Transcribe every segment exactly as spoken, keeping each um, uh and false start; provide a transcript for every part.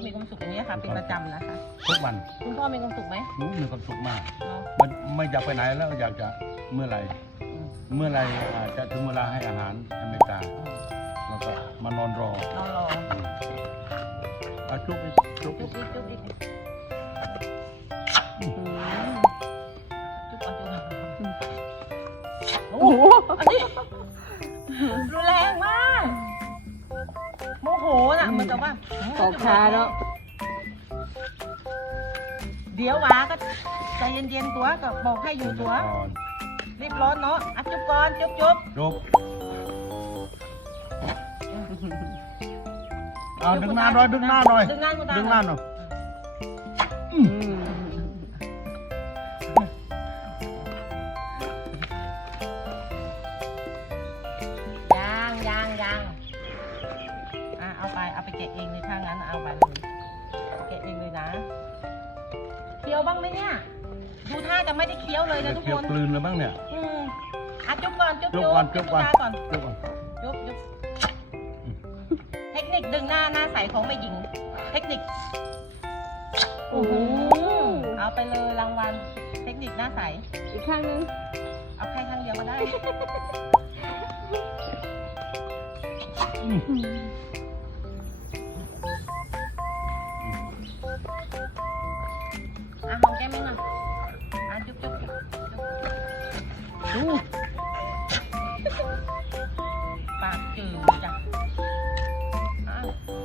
มีความสุขอย่างนี้ค่ะเป็นประจำนะคะทุกวันคุณพ่อมีความสุขไหมหนูมีความสุขมากเนาะมันไม่อยากไปไหนแล้วอยากจะเมื่อไหร่เมื่อไหร่อาจจะถึงเวลาให้อาหารอเมริกาแล้วก็มานอนรอนอนรอเอาจุ๊บอีกจุ๊บจุ๊บอีกจุ๊บอีกจุ๊บเอาจุ๊บโอ้โหอันนี้รุนแรงมากโมโหน่ะเหมือนกับว่าตอกชาแล้วเดี๋ยวหวาก็ใจเย็นๆตัวก็บอกให้อยู่ตัวก่อนรีบร้อนเนาะอ่ะจุ๊บก่อนจุ๊บจุ๊บจุ๊บเอาดึงหน้าหน่อยดึงหน้าหน่อยดึงหน้าคุณตาดึงหน้าหน่อยอืมยางยางยางอ่ะเอาไปเอาไปแกะเองเลยถ้างั้นเอาไปเลยแกะเองเลยนะเคี้ยวบ้างไหมเนี่ยดูท่าจะไม่ได้เคี้ยวเลยนะทุกเคี้คยวน กลืนเลยบ้างเนี่ยอืมอ่ะจุ๊บก่อนจุ๊บจุ๊บจุ๊บก่อนจุ๊บก่อนตาก่อนจุ๊บก่อนจุ๊บจุ๊บเทคนิคดึงหน้าหน้าใสของแม่หญิง เทคนิคโอ้โหเอาไปเลยรางวัลเทคนิคหน้าใสอีกข้างนึงเอาแค่ข้างเดียวก็ได้อ่ะหอมแก้มมั้งอ่ะอ่ะจุ๊บจุ๊บจุ๊บดูปากจืดจ้ะอ่ะ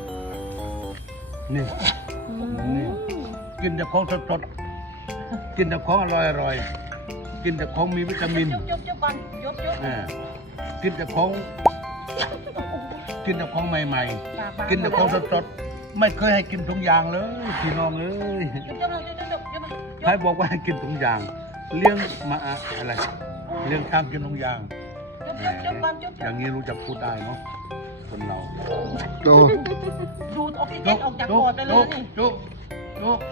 นี่ นี่ กินแต่ของสดๆกินแต่ของอร่อยอร่อยๆกินแต่ของมีวิตามินจุ๊บจุ๊บจุ๊บก่อนจุ๊บจุ๊บอ่ากินแต่ของกินแต่ของใหม่ปากบางๆ กินแต่ของสดๆไม่เคยให้กินทุกอย่างเลยพี่น้องเอ้ยจุ๊บจุ๊บจุ๊บจุ๊บจุ๊บจุ๊บใครบอกว่าให้กินทุกอย่าง เลี้ยงมาอะอะไรเลี้ยงช้างกินทุกอย่างจุ๊บจุ๊บจุ๊บก่อนจุ๊บอย่างนี้รู้จักพูดได้เนาะคนเราดูดูดออกซิเจนออกจากปอดไปเลยนี่จุ๊บจุ๊บ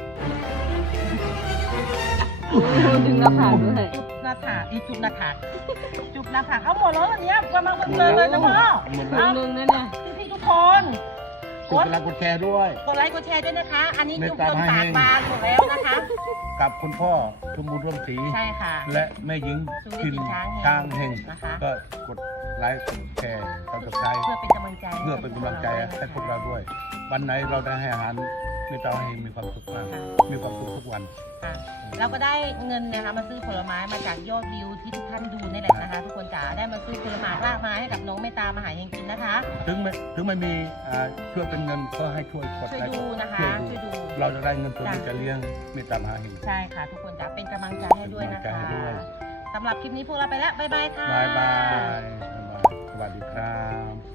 ดึงหน้าผากด้วยจุ๊บหน้าผากอีจุ๊บหน้าผากจุ๊บหน้าผากเอาหมดแล้ววันนี้กำลังเพลินเลยนะพ่อหมดคแล้วนนึงนะเนี่ยพี่ๆทุกคนกดไลค์กดแชร์ด้วยกดไลค์กดแชร์ด้วยนะคะ อันนี้เมตจุ๊บตาจนให้ปากเองบานหมดแล้วนะคะกับคุณพ่อสมบูรณ์ร่วมศรีใช่ค่ะและแม่หญิงสุวิทิทนย์ช้างช้างเฮเฮงงนะคะก็กดไลค์กดแชร์ซับสไครต์เพื่อเป็นกำลังใจเพื่อเป็นกำลังใจให้พวกเราด้วย วันไหนเราได้ให้อาหารเมตตาให้มีความสุขมากมีความสุขทุกวันค่ะเราก็ได้เงินนะคะมาซื้อผลไม้มาจากยอดวิวที่ทุกท่านดูนี่แหละนะคะ ทุกคนจ๋าได้มาซื้อผลไม้รากไม้ให้กับน้องเมตตามหาเฮงกินนะคะถึงไม่ถึงไม่มีอ่าช่วยเป็นเงินก็ให้ช่วยกดช่วยไลค์ดูนะคะช่วยช่วยดูเราจะได้เงินตัวนี้จ้ะจะเลี้ยงเมตตามหาเฮงใช่ค่ะ ทุกคนจ๋าเป็นกำลังใจให้ด้วยนะเป็นกำลัคะงใจให้ด้วยสำหรับคลิปนี้พวกเราไปแล้ว บ๊ายบายค่ะบายบายบายบายสวัสดีครับ